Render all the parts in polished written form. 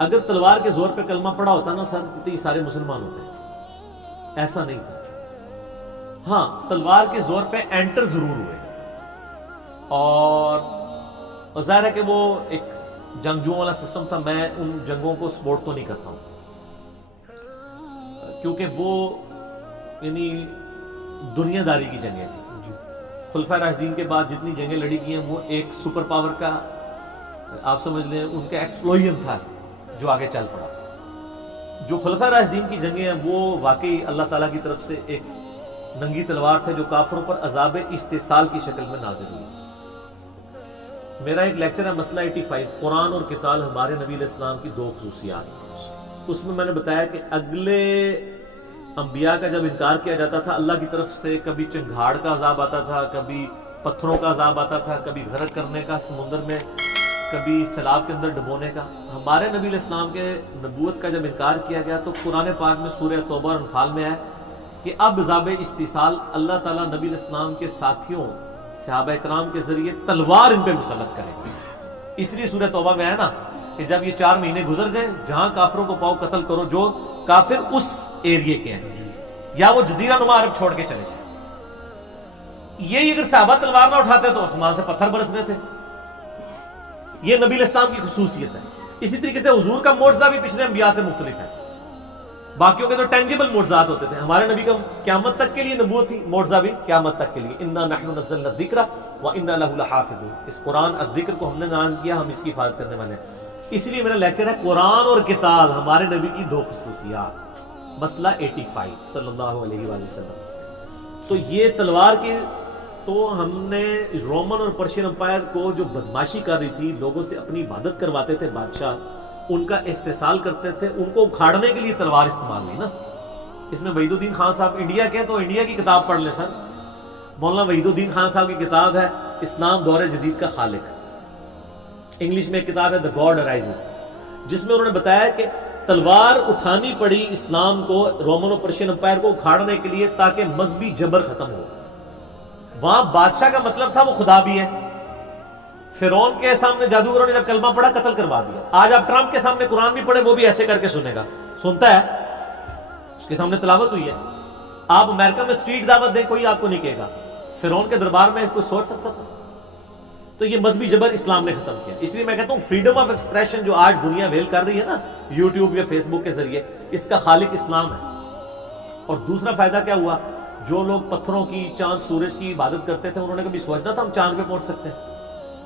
اگر تلوار کے زور پہ کلمہ پڑا ہوتا نا سر تو یہ سارے مسلمان ہوتے، ایسا نہیں تھا۔ ہاں تلوار کے زور پہ انٹر ضرور ہوئے، اور ظاہر ہے کہ وہ ایک جنگجوؤں والا سسٹم تھا، میں ان جنگوں کو سپورٹ تو نہیں کرتا ہوں، کیونکہ وہ یعنی دنیا داری کی جنگیں تھیں۔ خلفائے راشدین کے بعد جتنی جنگیں لڑی گئی ہیں وہ ایک سپر پاور کا آپ سمجھ لیں ان کا ایکسپلوژن تھا جو آگے چل پڑا۔ جو خلفائے راشدین کی جنگیں ہیں وہ واقعی اللہ تعالیٰ کی طرف سے ایک ننگی تلوار تھے جو کافروں پر عذاب استحصال کی شکل میں نازل ہوئی۔ میرا ایک لیکچر ہے مسئلہ 85، قرآن اور قتال ہمارے نبی علیہ السلام کی دو خصوصیات۔ اس میں میں نے بتایا کہ اگلے انبیاء کا جب انکار کیا جاتا تھا اللہ کی طرف سے کبھی چنگھاڑ کا عذاب آتا تھا، کبھی پتھروں کا عذاب آتا تھا، کبھی غرق کرنے کا سمندر میں، کبھی سیلاب کے اندر ڈبونے کا۔ ہمارے نبی علیہ السلام کے نبوت کا جب انکار کیا گیا تو قرآن پاک میں سورہ توبہ اور انفال میں ہے کہ اب عذاب استحصال اللہ تعالیٰ نبی علیہ السلام کے ساتھیوں صحابہ کرام کے ذریعے تلوار ان پہ مسلط کرے گا۔ اس لیے سورہ توبہ میں ہے نا کہ جب یہ 4 مہینے گزر جائیں جہاں کافروں کو پاؤ قتل کرو جو کافر اس ایریے کے ہیں یا وہ جزیرہ نما عرب چھوڑ کے چلے جائیں۔ یہی اگر صحابہ تلوار نہ اٹھاتے تو آسمان سے پتھر برسنے تھے۔ یہ نبی علیہ السلام کی خصوصیت ہے۔ اسی طریقے سے حضور کا معجزہ بھی پچھلے انبیاء سے مختلف ہے۔ باقیوں کے تو ٹینجیبل معجزات ہوتے تھے، ہمارے نبی کا قیامت تک کے لیے نبوت تھی، معجزہ بھی قیامت تک کے لیے۔ انا نحن نزلنا الذکر وانا لہ لحافظون، اس قرآن الذکر کو ہم نے نازل کیا، ہم اس کی حفاظت کرنے والے ہیں۔ اس لیے میرا لیکچر ہے قرآن اور قتال ہمارے نبی کی دو خصوصیات، مسئلہ 85 صلی اللہ علیہ وآلہ وسلم۔ تو یہ تلوار کی تو ہم نے رومن اور پرشین امپائر کو جو بدماشی کر رہی تھی، لوگوں سے اپنی عبادت کرواتے تھے بادشاہ، ان کا استحصال کرتے تھے، ان کو اکھاڑنے کے لیے تلوار استعمال ہوئی نا۔ اس میں وحید الدین خان صاحب انڈیا کے ہیں تو انڈیا کی کتاب پڑھ لیں سر، مولانا وحید الدین خان صاحب کی کتاب ہے اسلام دور جدید کا خالق، انگلش میں ایک کتاب ہے دا گاڈ ارائزز، جس میں انہوں نے بتایا کہ تلوار اٹھانی پڑی اسلام کو رومن اور پرشین امپائر کو اکھاڑنے کے لیے تاکہ مذہبی جبر ختم ہو۔ وہاں بادشاہ کا مطلب تھا وہ خدا بھی ہے۔ فرعون کے سامنے جادوگروں نے جب کلمہ پڑھا قتل کروا دیا۔ آج آپ ٹرمپ کے سامنے قرآن بھی پڑھے وہ بھی ایسے کر کے سنے گا، سنتا ہے، اس کے سامنے تلاوت ہوئی ہے۔ آپ امریکہ میں اسٹریٹ دعوت دیں کوئی آپ کو نہیں کہے گا، فرعون کے دربار میں کوئی سوچ سکتا تھا؟ تو یہ مذہبی جبر اسلام نے ختم کیا۔ اس لیے میں کہتا ہوں فریڈم آف ایکسپریشن جو آج دنیا ویل کر رہی ہے نا یوٹیوب یا فیس بک کے ذریعے، اس کا خالق اسلام ہے۔ اور دوسرا فائدہ کیا ہوا، جو لوگ پتھروں کی، چاند سورج کی عبادت کرتے تھے انہوں نے کبھی سوچنا تھا ہم چاند پہ پہنچ سکتے ہیں؟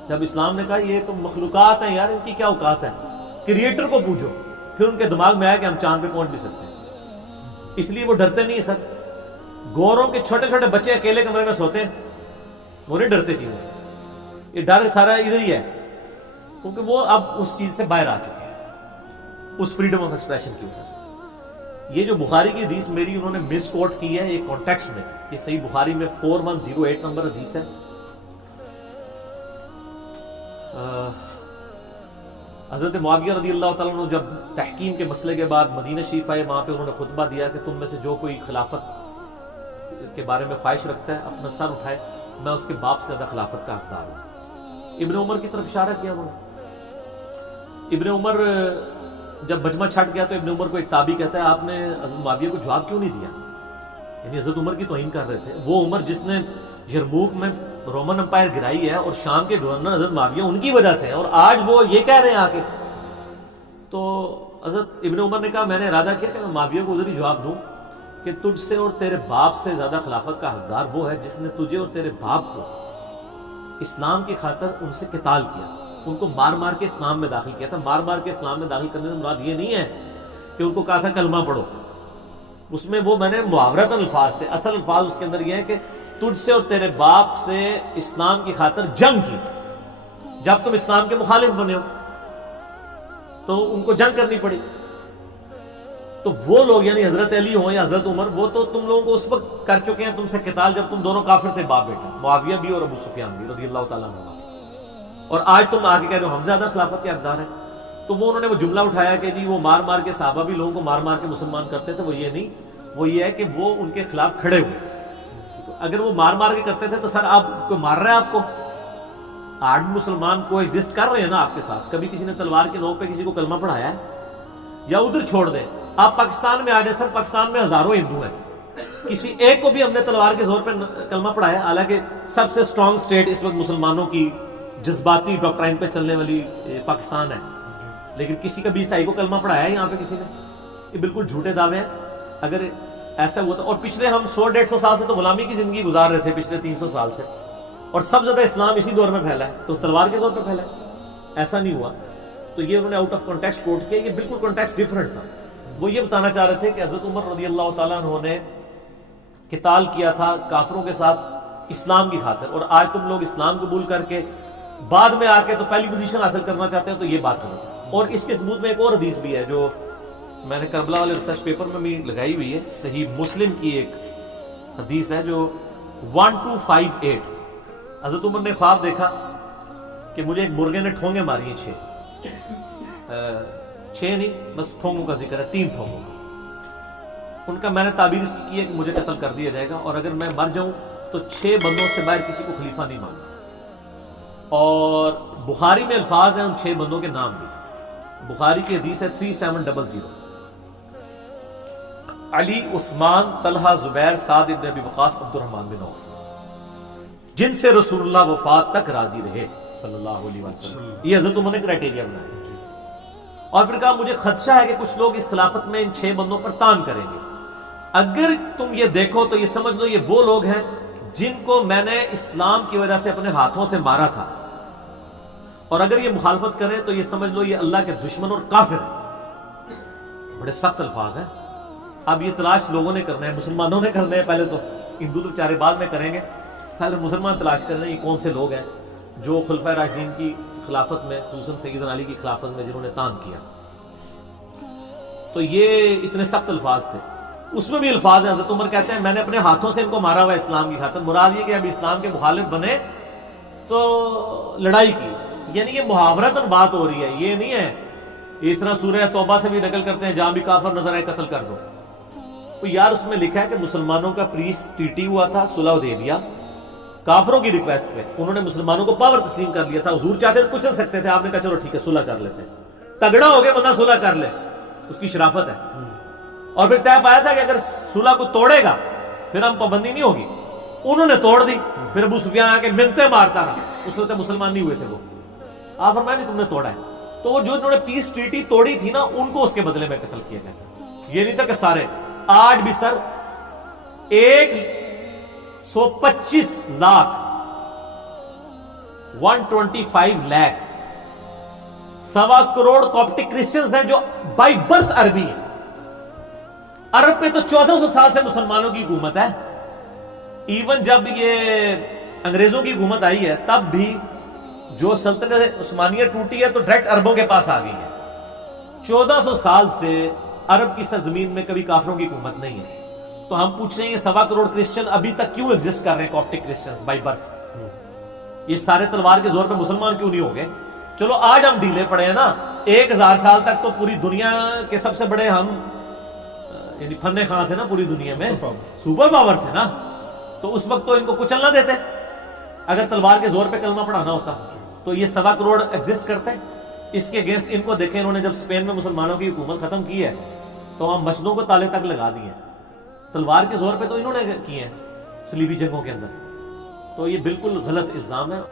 جب اسلام نے کہا یہ تو مخلوقات ہیں یار، ان کی کیا اوقات ہے، کریٹر کو پوچھو، پھر ان کے دماغ میں آیا کہ ہم چاند پہ پہنچ بھی سکتے ہیں۔ اس لیے وہ ڈرتے نہیں سر۔ گوروں کے چھوٹے چھوٹے بچے اکیلے کمرے میں سوتے ہیں، وہ نہیں ڈرتے چیزوں سے، یہ ڈر سارا ادھر ہی ہے، کیونکہ وہ اب اس چیز سے باہر آ چکے ہیں، اس فریڈم آف ایکسپریشن کی وجہ سے۔ یہ جو بخاری کی حدیث میری انہوں نے مس کوٹ کی ہے، یہ کانٹیکسٹ میں تھی، یہ صحیح بخاری میں 4108 نمبر حدیث ہے۔ حضرت معاویہ رضی اللہ تعالیٰ عنہ جب تحکیم کے مسئلے کے بعد مدینہ شریف آئے، وہاں پہ انہوں نے خطبہ دیا کہ تم میں سے جو کوئی خلافت کے بارے میں خواہش رکھتا ہے اپنا سر اٹھائے، میں اس کے باپ سے زیادہ خلافت کا حقدار ہوں۔ ابن عمر کی طرف اشارہ کیا انہوں نے۔ ابن عمر جب مجمع چھٹ گیا تو ابن عمر کو ایک تابعی کہتا ہے آپ نے حضرت معاویہ کو جواب کیوں نہیں دیا؟ یعنی حضرت عمر کی توہین کر رہے تھے، وہ عمر جس نے یرموک میں رومن امپائر گرائی ہے اور شام کے گورنر حضرت معاویہ ان کی وجہ سے ہیں، اور آج وہ یہ کہہ رہے ہیں آکے۔ تو حضرت ابن عمر نے کہا میں نے ارادہ کیا کہ میں معاویہ کو ادھر ہی جواب دوں کہ تجھ سے اور تیرے باپ سے زیادہ خلافت کا حقدار وہ ہے جس نے تجھے اور تیرے باپ کو اسلام کی خاطر ان سے قتال کیا تھا، ان کو مار مار کے اسلام میں داخل کیا تھا۔ مار مار کے اسلام میں داخل کرنے سے مراد یہ نہیں ہے کہ ان کو کہا تھا کلمہ پڑھو، اس میں وہ میں نے محاورتاً الفاظ تھے، اصل الفاظ اس کے اندر یہ ہے کہ تجھ سے اور تیرے باپ سے اسلام کی خاطر جنگ کی تھی، جب تم اسلام کے مخالف بنے ہو تو ان کو جنگ کرنی پڑی۔ تو وہ لوگ یعنی حضرت علی ہوں یا حضرت عمر، وہ تو تم لوگوں کو اس وقت کر چکے ہیں تم سے قتال جب تم دونوں کافر تھے باپ بیٹا، معاویہ بھی اور ابو سفیان بھی رضی اللہ تعالیٰ عنہ، اور آج تم آگے کہہ رہے ہو ہم زیادہ خلافت کے حقدار ہیں۔ تو وہ انہوں نے وہ جملہ اٹھایا کہ جی وہ مار مار کے صحابہ بھی لوگوں کو مار مار کے مسلمان کرتے تھے، وہ یہ نہیں، وہ یہ ہے کہ وہ ان کے خلاف کھڑے ہوئے۔ اگر وہ مار مار کے کرتے تھے تو سر آپ کو مار رہے ہیں، آپ کو آج مسلمان کو ایگزسٹ کر رہے ہیں نا آپ کے ساتھ۔ کبھی کسی نے تلوار کے نوک پہ کسی کو کلمہ پڑھایا ہے؟ یا ادھر چھوڑ دیں. آپ پاکستان میں آ جائیں سر, پاکستان میں ہزاروں ہندو ہیں, کسی ایک کو بھی ہم نے تلوار کے زور پہ کلمہ پڑھایا, حالانکہ سب سے سٹرونگ سٹیٹ اس وقت مسلمانوں کی جذباتی ڈاکٹرائن پہ چلنے والی پاکستان ہے, لیکن کسی کا بھی عیسائی کو کلمہ پڑھایا ہے یہاں پہ کسی نے؟ یہ بالکل جھوٹے دعوے ہیں. اگر ایسا ہوا تو, اور پچھلے ہم 100-150 سال سے تو غلامی کی زندگی گزار رہے تھے پچھلے 300 سال سے, اور سب زیادہ اسلام اسی دور میں پھیلا ہے, تو تلوار کے زور پہ پھیلا ہے؟ ایسا نہیں ہوا. تو یہ انہوں نے آؤٹ آف کانٹیکسٹ کوٹ کیا, یہ بالکل کانٹیکسٹ ڈیفرنٹ تھا. وہ یہ بتانا چاہ رہے تھے کہ حضرت عمر رضی اللہ تعالیٰ عنہ نے قتال کیا تھا کافروں کے ساتھ اسلام کی خاطر, اور آج تم لوگ اسلام قبول کر کے بعد میں آ کے تو پہلی پوزیشن حاصل کرنا چاہتے ہیں, تو یہ بات غلط ہے. اور اس کے ثبوت میں ایک اور حدیث بھی ہے جو میں نے کربلا والے ریسرچ پیپر میں بھی لگائی ہوئی ہے, صحیح مسلم کی ایک حدیث ہے جو 1258. حضرت عمر نے خواب دیکھا کہ مجھے ایک مرغے نے ٹھونگے ماری ہیں 6 نہیں, بس ٹھونگوں کا ذکر ہے, 3 ٹھونگوں کا. ان کا میں نے تعبیر اس کی ہے کہ مجھے قتل کر دیا جائے گا, اور اگر میں مر جاؤں تو 6 بندوں سے باہر کسی کو خلیفہ نہیں ماننا. اور بخاری میں الفاظ ہیں ان 6 بندوں کے نام بھی. بخاری کی حدیث ہے 3700. علی, عثمان, طلحہ, زبیر, سعد ابن ابی وقاص, عبد الرحمن بن عوف, جن سے رسول اللہ وفات تک راضی رہے صلی اللہ علیہ وسلم. یہ حضرت عمر نے کرائٹیریا بنایا. اور پھر کہا مجھے خدشہ ہے کہ کچھ لوگ اس خلافت میں ان 6 بندوں پر تان کریں گے. اگر تم یہ دیکھو تو یہ سمجھ لو یہ وہ لوگ ہیں جن کو میں نے اسلام کی وجہ سے اپنے ہاتھوں سے مارا تھا, اور اگر یہ مخالفت کریں تو یہ سمجھ لو یہ اللہ کے دشمن اور کافر ہیں. بڑے سخت الفاظ ہیں. اب یہ تلاش لوگوں نے کرنا ہے, مسلمانوں نے کرنا ہے پہلے, تو ہندو تو بیچارے بعد میں کریں گے, پہلے مسلمان تلاش کرنا ہے یہ کون سے لوگ ہیں جو خلفائے راشدین کی خلافت میں, خصوصاً سیدنا علی کی خلافت میں جنہوں نے تان کیا. تو یہ اتنے سخت الفاظ تھے. اس میں بھی الفاظ ہیں, حضرت عمر کہتے ہیں میں نے اپنے ہاتھوں سے ان کو مارا ہوا اسلام کی خاطر. مراد یہ کہ اب اسلام کے مخالف بنے تو لڑائی کی, یعنی یہ محاورتاً بات ہو رہی ہے, یہ نہیں ہے اس طرح سورہ توبہ سے بھی نقل کرتے ہیں جہاں بھی کافر نظر آئے قتل کر دو. تو یار اس میں لکھا ہے کہ مسلمانوں کا پیس ٹریٹی ہوا تھا صلح حدیبیہ, کافروں کی ریکویسٹ پہ انہوں نے مسلمانوں کو پاور تسلیم کر لیا تھا. حضور چاہتے تو کچل سکتے تھے, آپ نے کہا چلو ٹھیک ہے صلح کر لیتے. تگڑا ہو گیا بندہ صلح کر لے, اس کی شرافت ہے. اور پھر طے پایا تھا کہ اگر صلح کو توڑے گا پھر ہم پابندی نہیں ہوگی. انہوں نے توڑ دی, پھر ابو سفیان آ کے منتیں مارتا رہا. اس وقت مسلمان نہیں ہوئے تھے وہ. آپ فرمایا نہیں تم نے توڑا ہے. تو وہ جو انہوں نے پیس ٹریٹی توڑی تھی نا, ان کو اس کے بدلے میں قتل کیا گیا تھا. یہ نہیں تھا کہ سارے. آج بھی سر 125 لاکھ 125 لاکھ 1.25 کروڑ کاپٹک کرسچنز ہیں جو بائی برتھ عربی ہیں. عرب پہ تو 1400 سال سے مسلمانوں کی حکومت ہے. ایون جب یہ انگریزوں کی حکومت آئی ہے تب بھی جو سلطنت عثمانیہ ٹوٹی ہے تو ڈائریکٹ عربوں کے پاس آ گئی ہے. 1400 سال سے عرب کی سرزمین میں کبھی کافروں کی حکومت نہیں ہے. تو ہم پوچھ رہے ہیں 1.25 کروڑ کرسچن ابھی تک کیوں ایگزسٹ کر رہے ہیں, کاپٹک کرسچنز بائی برتھ. یہ سارے تلوار کے زور پہ مسلمان کیوں نہیں ہو گئے؟ چلو آج ہم ڈھیلے پڑے ہیں نا, 1000 سال تک تو پوری دنیا کے سب سے بڑے ہم یعنی فن خاں تھے نا پوری دنیا میں, سپر پاور تھے نا. تو اس وقت تو ان کو کچل نہ دیتے اگر تلوار کے زور پہ کلمہ پڑھانا ہوتا. تو یہ 1.25 کروڑ ایگزسٹ کرتے. اس کے اگینسٹ ان کو دیکھیں, انہوں نے جب اسپین میں مسلمانوں کی حکومت ختم کی ہے تو ہم مسجدوں کو تالے تک لگا دیے. تلوار کے زور پہ تو انہوں نے کی ہیں صلیبی جنگوں کے اندر. تو یہ بالکل غلط الزام ہے.